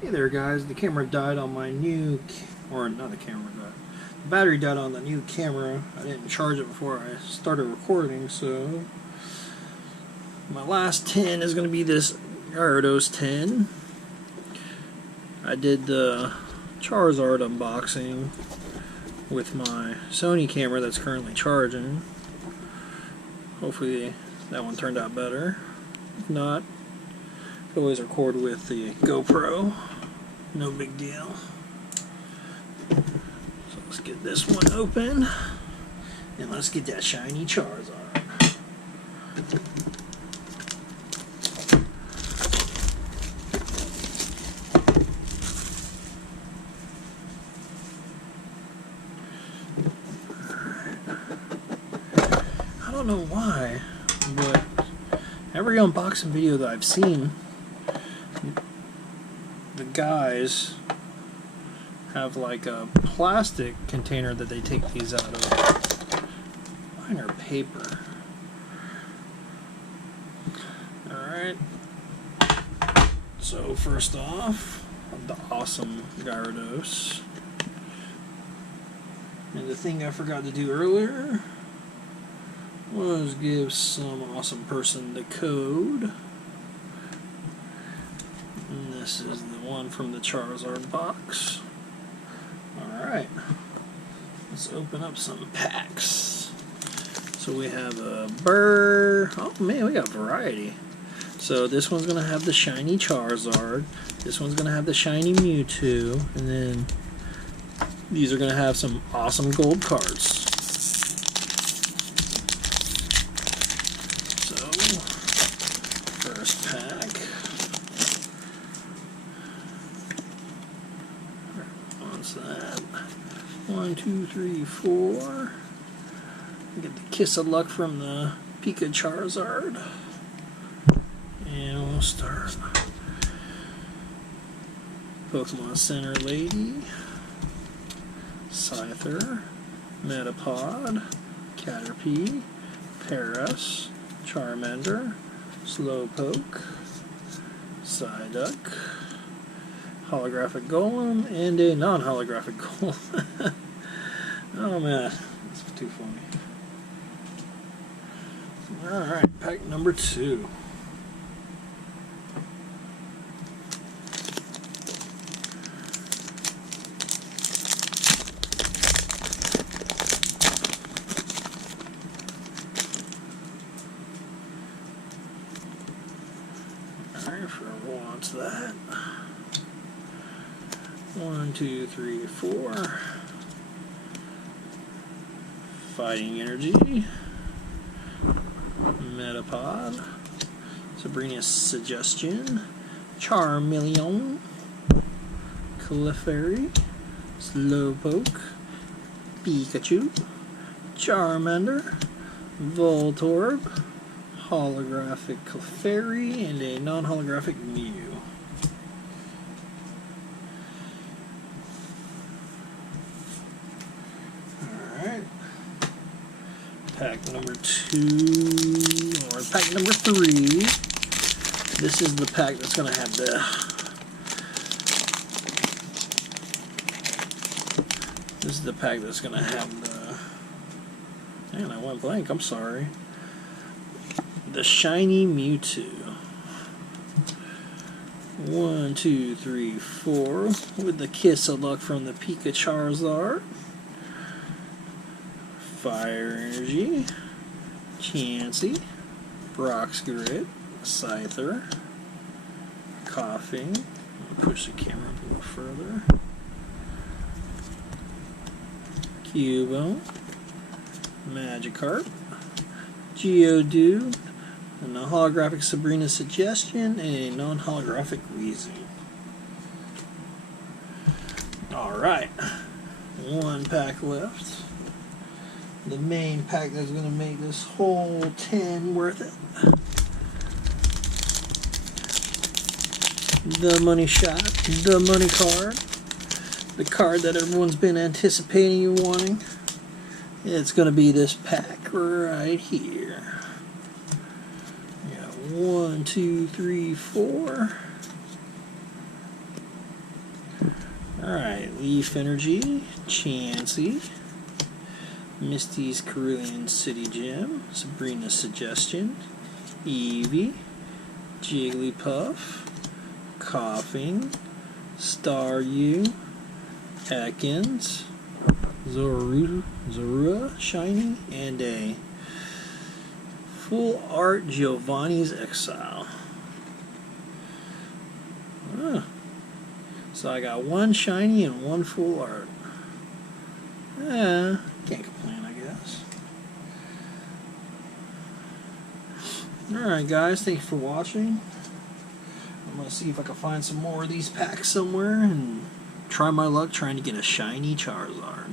Hey there guys, the camera died on my new, or not the camera died, the battery died on the new camera. I didn't charge it before I started recording, so my last tin is going to be this Gyrados Tin. I did the Charizard unboxing with my Sony camera that's currently charging. Hopefully that one turned out better. If not, I can always record with the GoPro. No big deal. So let's get this one open and let's get that shiny Charizard. I don't know why, but every unboxing video that I've seen, the guys have like a plastic container that they take these out of. Mine are paper. Alright. So first off, the awesome Gyarados. And the thing I forgot to do earlier was give some awesome person the code. And this is the one from the Charizard box. Alright, let's open up some packs. So we have a bird. Oh man, we got variety. So this one's going to have the shiny Charizard. This one's going to have the shiny Mewtwo. And then these are going to have some awesome gold cards. First pack. What's that? 1, 2, 3, 4. Get the kiss of luck from the Pika Charizard. And we'll start. Pokemon Center Lady. Scyther. Metapod. Caterpie. Paras. Charmander. Slowpoke, Psyduck, holographic golem, and a non-holographic golem. Oh man, that's too funny. Alright, pack number 2. Whoever wants that. 1, 2, 3, 4. Fighting Energy. Metapod. Sabrina's Suggestion. Charmeleon. Clefairy. Slowpoke. Pikachu. Charmander. Voltorb. Holographic Clefairy, and a non-holographic Mew. Alright. Pack number 2, or pack number 3. This is the pack that's going to have the... This is the pack that's going to have the... Man, I went blank, I'm sorry. The shiny Mewtwo. 1, 2, 3, 4. With the kiss of luck from the Pika Charizard. Fire Energy. Chansey. Brock's Grid. Scyther. Coughing. Push the camera a little further. Cubone. Magikarp. Geodude. And a holographic Sabrina's Suggestion, and a non-holographic Weezy. Alright, one pack left. The main pack that's going to make this whole tin worth it. The money shot, the money card. The card that everyone's been anticipating and wanting. It's going to be this pack right here. 1, 2, 3, 4. Alright, Leaf Energy, Chansey, Misty's Cerulean City Gem, Sabrina's Suggestion, Eevee, Jigglypuff, Coughing, Staryu, Ekans, Zorua, Shiny, and a Full Art Giovanni's Exile. So I got one Shiny and one Full Art. Can't complain, I guess. Alright guys, thank you for watching. I'm going to see if I can find some more of these packs somewhere and try my luck trying to get a Shiny Charizard.